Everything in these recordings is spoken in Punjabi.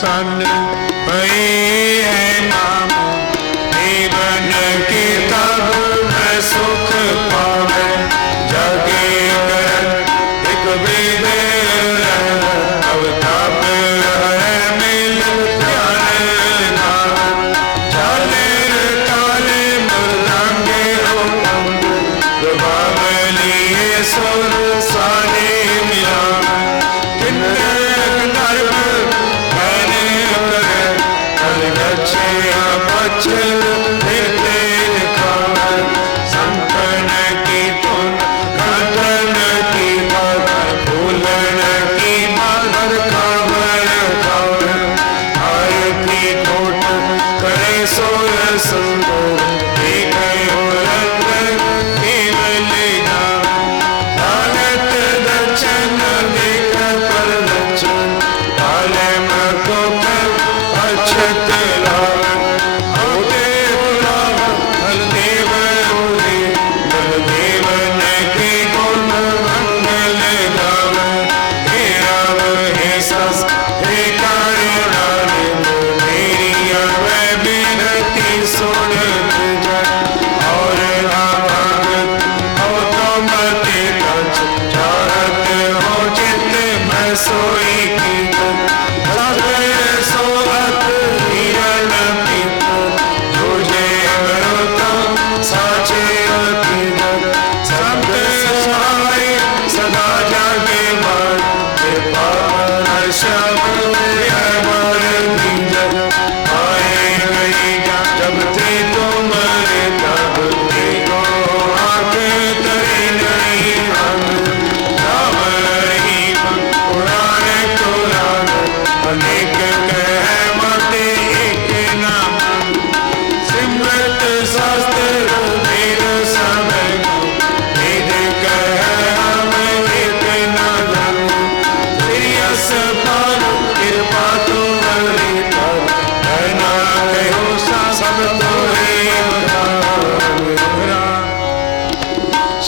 sun.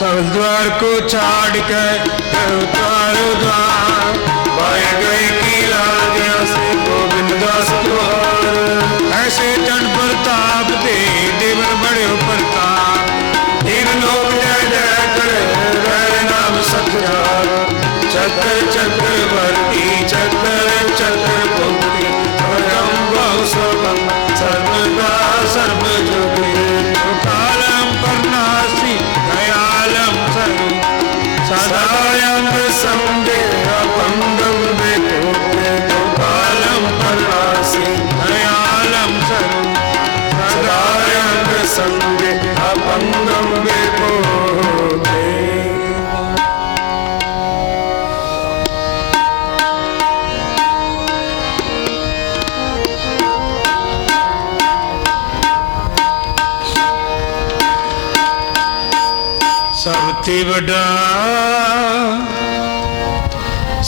ਸਭ ਦਵਾਰ ਕੋ ਛਾੜ ਕੇ ਤਉ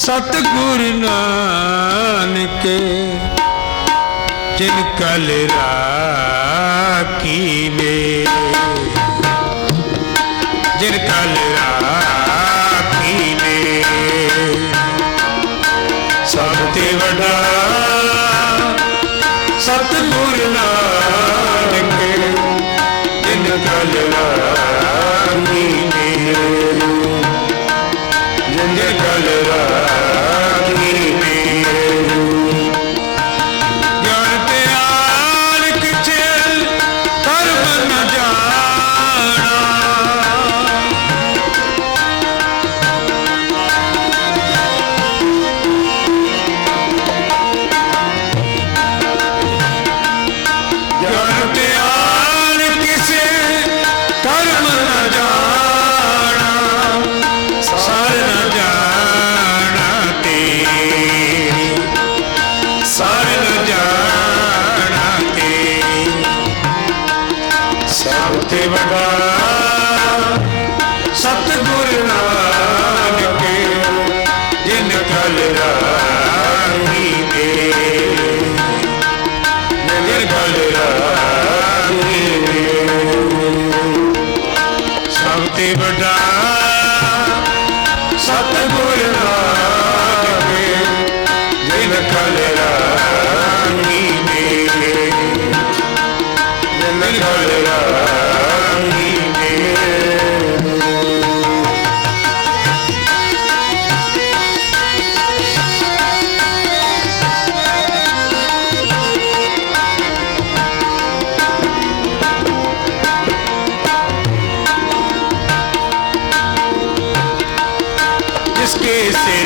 ਸਤਗੁਰ ਨਾਨਕੇ ਜਿਨ ਕਲ ਰਾਖੀ ਨੇ Elena. say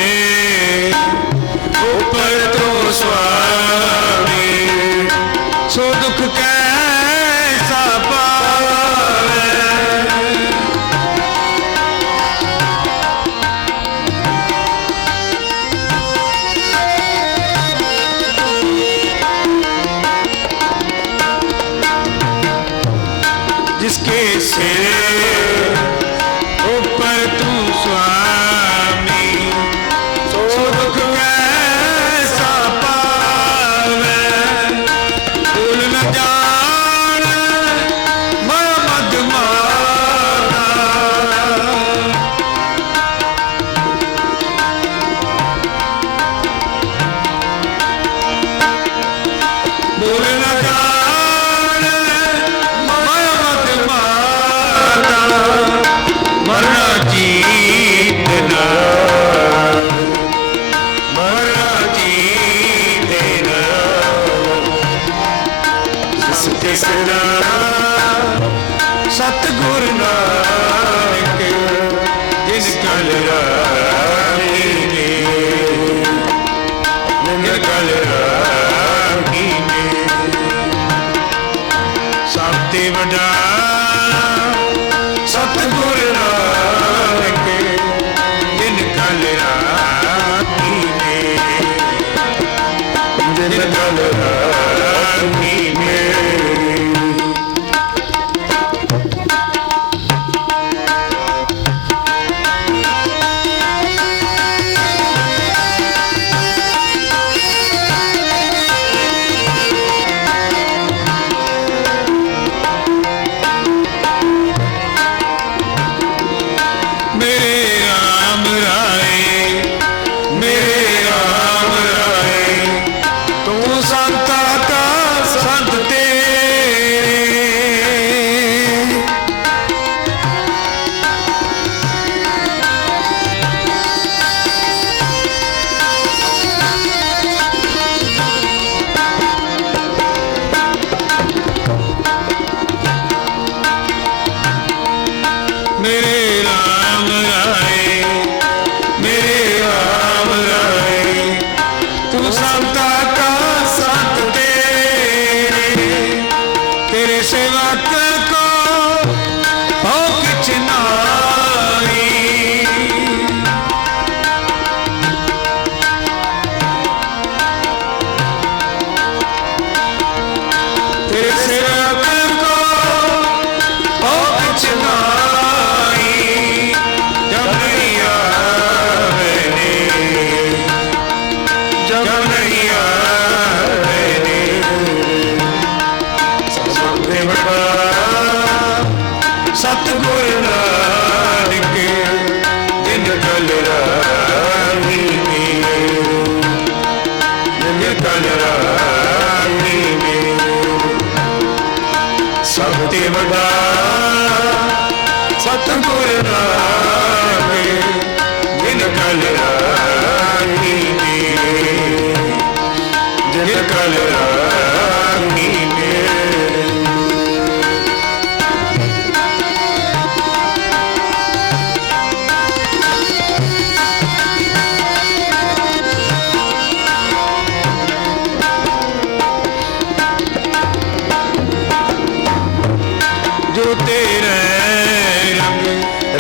ਤੇਰੇ ਰੰਗ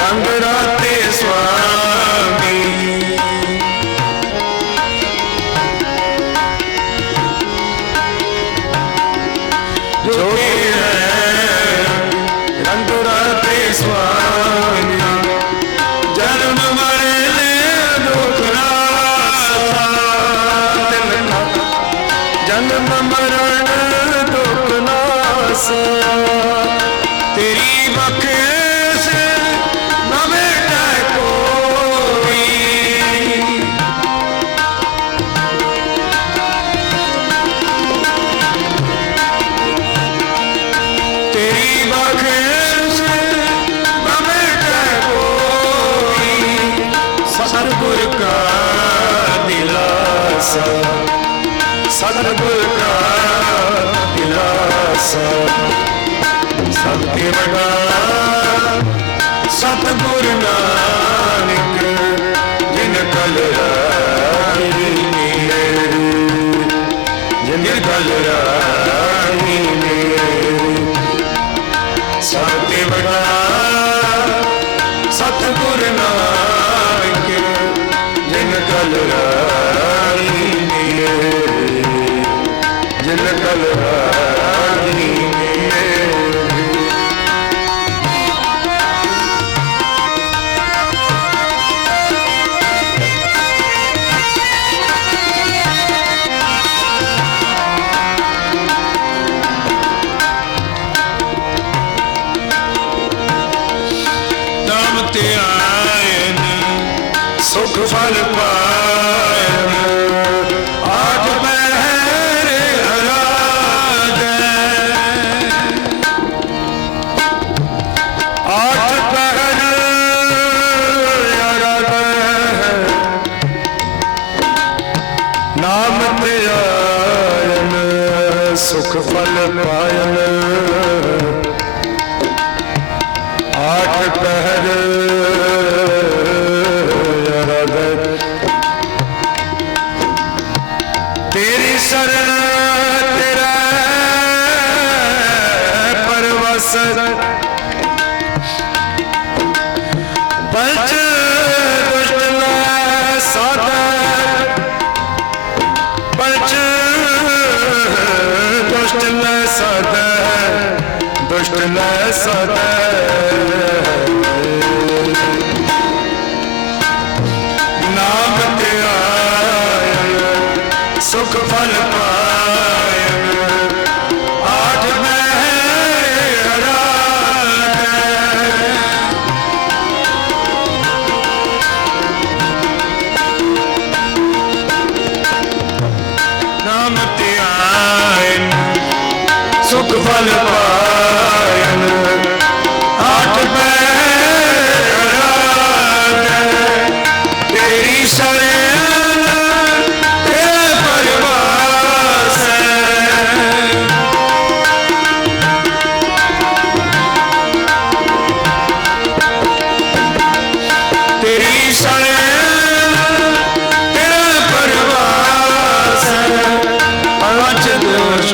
ਰੰਗ ਰਾਤੇ ਸੁਆਮੀ। ਜੋ ਤੇਰੇ ਰੰਗ ਰਾਤੇ ਸੁਆਮੀ। ਜਨਮ ਮਰਨੇ ਦੁਖਰਾ ਜਨਮ ਮਰਨ ਦੁਖ ਨਾਸ। ਤੇਰੀ ਬਖਸ਼ ਨਾ ਬੇਟਾ ਕੋਈ ਤੇਰੀ ਬਖਸ਼ ਨਾ ਬੇਟਾ ਕੋਈ ਸਤਿਗੁਰ ਕਾ ਦਿਲਾਸਾ, ਸਤਿਗੁਰ ਕਾ ਦਿਲਾਸਾ। ਵਟਾ ਸਤਿਗੁਰ ਨਾਮ ਧਿਆਇਨ ਸੁਖ ਫਲ ਪਾ ਤੇਰੀ ਸ਼ਰਨ ਤੇਰਾ ਪਰਵਸ ਬਚ ਦੁਸ਼ਟਲਾ ਸਾਦਾ ਬਚ ਦੁਸ਼ਟਲਾ ਸਾਦਾ ਦੁਸ਼ਟਲਾ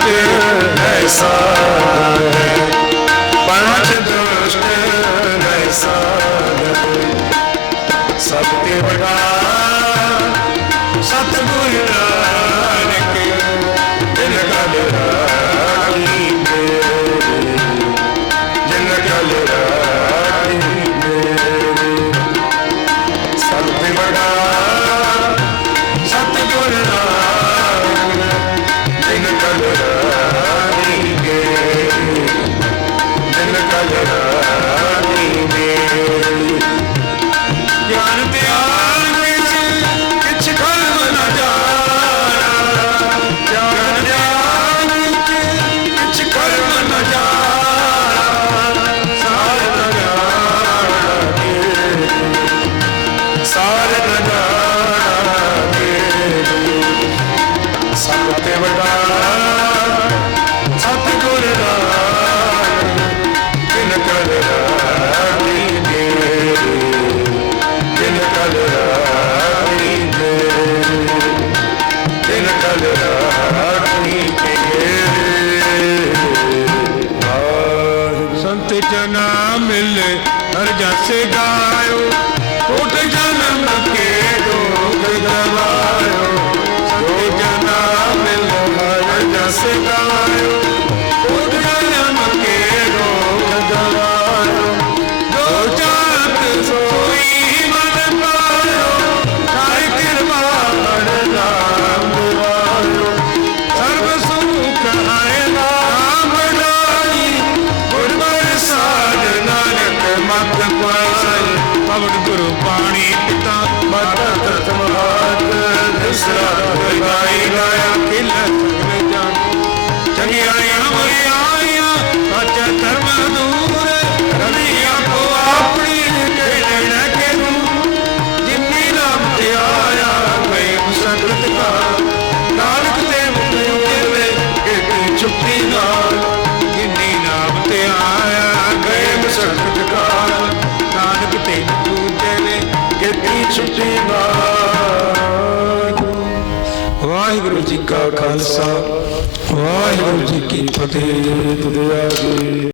Deus. chegar. it up. ਜੀ ਕਾ ਜੀ।